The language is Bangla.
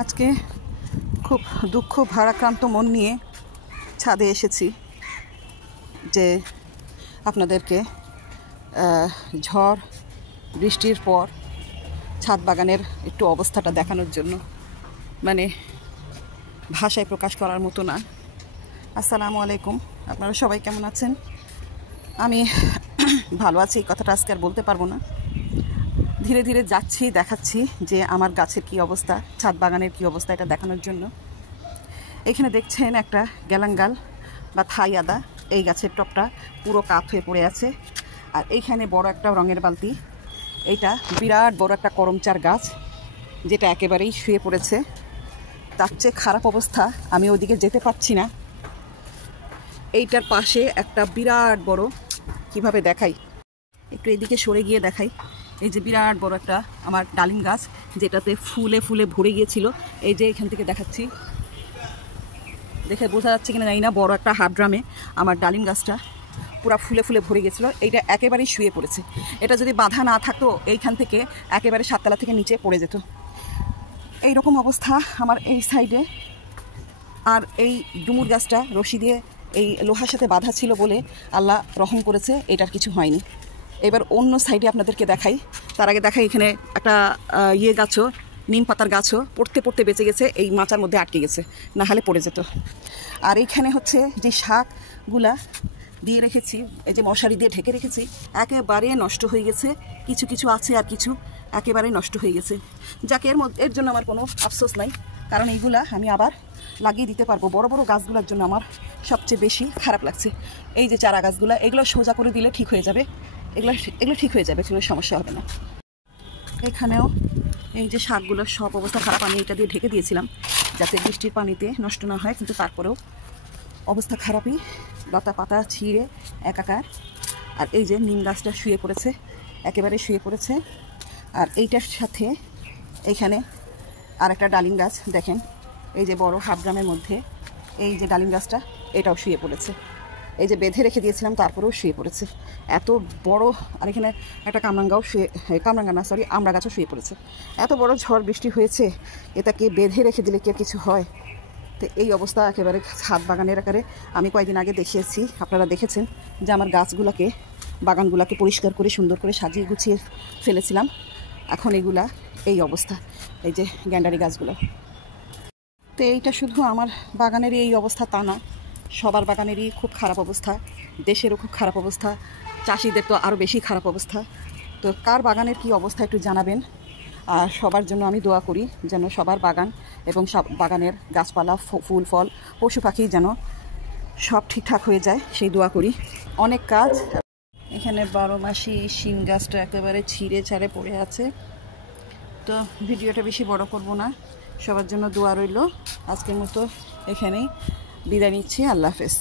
আজকে খুব দুঃখ ভারাক্রান্ত মন নিয়ে ছাদে এসেছি যে আপনাদেরকে ঝড় বৃষ্টির পর ছাদ বাগানের একটু অবস্থাটা দেখানোর জন্য, মানে ভাষায় প্রকাশ করার মতো না। আসসালামু আলাইকুম, আপনারা সবাই কেমন আছেন? আমি ভালো আছি, এই কথাটা আজকে আর বলতে পারবো না। ধীরে ধীরে যাচ্ছি, দেখাচ্ছি যে আমার গাছের কি অবস্থা, ছাদ বাগানের কি অবস্থা, এটা দেখানোর জন্য। এখানে দেখছেন একটা গ্যালাঙ্গাল বা থাই আদা, এই গাছের টপটা পুরো কাত হয়ে পড়ে আছে। আর এইখানে বড় একটা রঙের বালতি, এইটা বিরাট বড় একটা করমচার গাছ, যেটা একেবারেই শুয়ে পড়েছে। তার চেয়ে খারাপ অবস্থা, আমি ওদিকে যেতে পারছি না। এইটার পাশে একটা বিরাট বড়, কিভাবে দেখাই, একটু এদিকে সরে গিয়ে দেখাই। এই যে বিরাট বড় একটা আমার ডালিম গাছ, যেটাতে ফুলে ফুলে ভরে গিয়েছিল। এই যে এখান থেকে দেখাচ্ছি, দেখে বোঝা যাচ্ছে কিনা জানি না, বড় একটা হাফ ড্রামে আমার ডালিম গাছটা পুরো ফুলে ফুলে ভরে গেছিলো। এইটা একেবারেই শুয়ে পড়েছে। এটা যদি বাধা না থাকতো, এইখান থেকে একেবারে 7 তলা থেকে নিচে পড়ে যেত। এই রকম অবস্থা আমার এই সাইডে। আর এই ডুমুর গাছটা রশি দিয়ে এই লোহার সাথে বাঁধা ছিল বলে আল্লাহ রহম করেছে, এটার কিছু হয়নি। এবার অন্য সাইডে আপনাদেরকে দেখাই। তার আগে দেখাই, এখানে একটা গাছও, নিম পাতার গাছও পড়তে পড়তে বেঁচে গেছে, এই মাচার মধ্যে আটকে গেছে, না হলে পড়ে যেত। আর এইখানে হচ্ছে যে শাকগুলা দিয়ে রেখেছি, এই যে মশারি দিয়ে ঢেকে রেখেছি, একেবারে নষ্ট হয়ে গেছে। কিছু কিছু আছে আর কিছু একেবারে নষ্ট হয়ে গেছে। যাকে এর জন্য আমার কোনো আফসোস নাই, কারণ এইগুলা আমি আবার লাগিয়ে দিতে পারবো। বড় বড় গাছগুলোর জন্য আমার সবচেয়ে বেশি খারাপ লাগছে। এই যে চারা গাছগুলো, এগুলো সোজা করে দিলে ঠিক হয়ে যাবে, এগুলো ঠিক হয়ে যাবে, কোনো সমস্যা হবে না। এখানেও এই যে শাকগুলোর সব অবস্থা খারাপ। আমি এটা দিয়ে ঢেকে দিয়েছিলাম যাতে বৃষ্টির পানিতে নষ্ট না হয়, কিন্তু তারপরেও অবস্থা খারাপই, লতা পাতা ছিঁড়ে একাকার। আর এই যে নিম গাছটা শুয়ে পড়েছে, একেবারে শুয়ে পড়েছে। আর এইটার সাথে এইখানে আর একটা ডালিম গাছ দেখেন, এই যে বড় হাফ ড্রামের মধ্যে এই যে ডালিম গাছটা, এটাও শুয়ে পড়েছে। এই যে বেঁধে রেখে দিয়েছিলাম, তারপরেও শুয়ে পড়েছে, এত বড়। আর এখানে একটা আমড়া গাছও শুয়ে পড়েছে। এত বড় ঝড় বৃষ্টি হয়েছে, এটাকে বেঁধে রেখে দিলে কি আর কিছু হয়? তো এই অবস্থা একেবারে ছাদ বাগানের আকারে। আমি কয়েকদিন আগে দেখিয়েছি, আপনারা দেখেছেন যে আমার গাছগুলোকে, বাগানগুলোকে পরিষ্কার করে সুন্দর করে সাজিয়ে গুছিয়ে ফেলেছিলাম। এখন এগুলা এই অবস্থা, এই যে গ্যান্ডারি গাছগুলো। তো এইটা শুধু আমার বাগানেরই এই অবস্থা তা না, সবার বাগানেরই খুব খারাপ অবস্থা, দেশেরও খুব খারাপ অবস্থা, চাষিদের তো আরও বেশি খারাপ অবস্থা। তো কার বাগানের কি অবস্থা একটু জানাবেন। আর সবার জন্য আমি দোয়া করি যেন সবার বাগান এবং সব বাগানের গাছপালা, ফুল ফল, পশু পাখি যেন সব ঠিকঠাক হয়ে যায়, সেই দোয়া করি। অনেক কাজ। এখানে 12 মাসি শিম গাছটা একেবারে ছিঁড়ে ছাড়ে পড়ে আছে। তো ভিডিওটা বেশি বড় করব না, সবার জন্য দোয়া রইল। আজকের মতো এখানেই বিদায় নিচ্ছি। আল্লাহ হাফেজ।